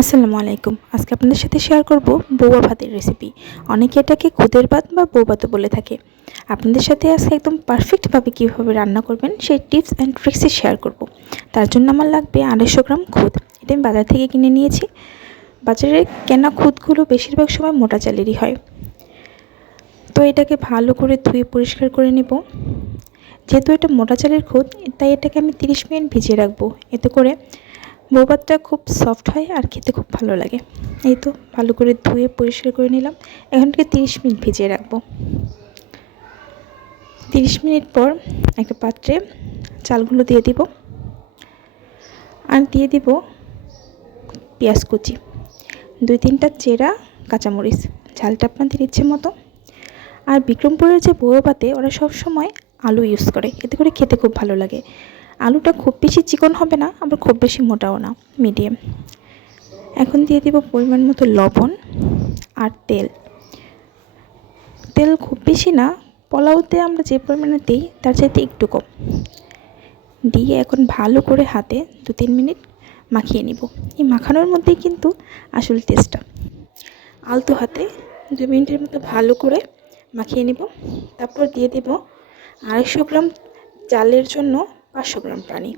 আসসালামু আলাইকুম। আজকে আপনাদের সাথে শেয়ার করব বৌবা ভাতের রেসিপি অনেকে এটাকে খুদের ভাত বা বৌভাতও বলে থাকে। আপনাদের সাথে আজকে একদম পারফেক্টভাবে কীভাবে রান্না করবেন সেই টিপস অ্যান্ড ট্রিক্সই শেয়ার করব। তার জন্য আমার লাগবে আড়াইশো গ্রাম খুদ। এটা আমি বাজার থেকে কিনে নিয়েছি। বাজারে কেনা খুদগুলো বেশিরভাগ সময় মোটা চালেরই হয়। তো এটাকে ভালো করে ধুয়ে পরিষ্কার করে নেব। যেহেতু এটা মোটা চালের খুদ, তাই এটাকে আমি তিরিশ মিনিট ভিজিয়ে রাখব। এতে করে বৌভাতটা খুব সফট হয় আর খেতে খুব ভালো লাগে। এই তো ভালো করে ধুয়ে পরিষ্কার করে নিলাম। এখন থেকে তিরিশ মিনিট ভিজিয়ে রাখব। তিরিশ মিনিট পর একটা পাত্রে চালগুলো দিয়ে দিব। আর দিয়ে দিব পেঁয়াজ কুচি। দুই তিনটা চেরা, কাঁচামরিচ। ঝালটা আপনাদের ইচ্ছে মতো। আর বিক্রমপুরের যে বৌভাতে ওরা সব সময় আলু ইউজ করে। এতে করে খেতে খুব ভালো লাগে। আলুটা খুব বেশি চিকন হবে না, আবার খুব বেশি মোটাও না মিডিয়াম এখন দিয়ে দিব পরিমাণ মতো লবণ আর তেল। তেল খুব বেশি না পোলাওতে আমরা যে পরিমাণে দিই, তার চাইতে একটু কম। দিয়ে এখন ভালো করে হাতে দু তিন মিনিট মাখিয়ে নিব। এই মাখানোর মধ্যেই কিন্তু আসল টেস্টটা আলতো হাতে দু মিনিটের মতো ভালো করে মাখিয়ে নিব। তারপর দিয়ে দেব আড়াইশো গ্রাম চালের জন্য পাঁচশো গ্রাম পানি।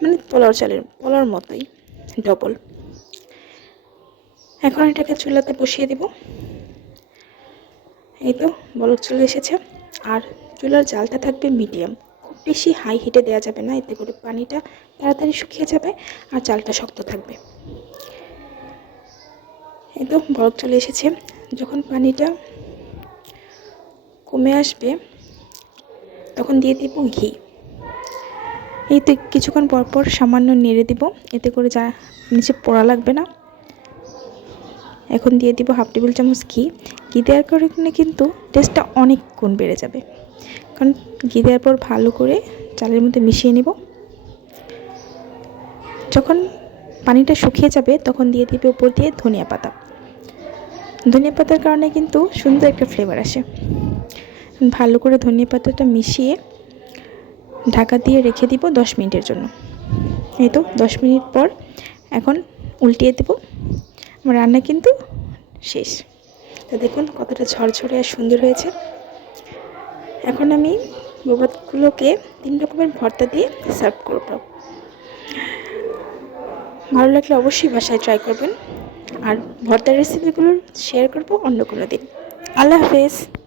মানে পোলাও চালের, পোলার মতোই ডবল এখন এটাকে চুলাতে বসিয়ে দেব। এই তো, বলক চলে এসেছে। আর চুলার জালটা থাকবে মিডিয়াম খুব বেশি হাই হিটে দেওয়া যাবে না, এতে করে পানিটা তাড়াতাড়ি শুকিয়ে যাবে আর চালটা শক্ত থাকবে। এই তো বরফ চলে এসেছে। যখন পানিটা কমে আসবে, তখন দিয়ে দিব ঘি। এই তো কিছুক্ষণ পর পর সামান্য নেড়ে দিব। এতে করে যা নিচে পোড়া লাগবে না। এখন দিয়ে দিব হাফ টেবিল চামচ ঘি। ঘি দেওয়ার কারণে কিন্তু টেস্টটা অনেক গুণ বেড়ে যাবে। কারণ ঘি দেওয়ার পর ভালো করে চালের মধ্যে মিশিয়ে নেব। যখন পানিটা শুকিয়ে যাবে, তখন দিয়ে দিবে উপর দিয়ে ধনিয়া পাতা। ধনিয়া পাতার কারণে কিন্তু সুন্দর একটা ফ্লেভার আসে। ভালো করে ধনিয়া পাতাটা মিশিয়ে ঢাকা দিয়ে রেখে দিব দশ মিনিটের জন্য। এই তো দশ মিনিট পর এখন উল্টিয়ে দেব। আমার রান্না কিন্তু শেষ। তো দেখুন কতটা ঝরঝরে আর সুন্দর হয়েছে। এখন আমি বোবাতগুলোকে তিন রকমের ভর্তা দিয়ে সার্ভ করব। ভালো লাগলে অবশ্যই বাসায় ট্রাই করবেন। আর ভর্তার রেসিপিগুলো শেয়ার করব অন্য কোনো দিন। আল্লাহ হাফেজ।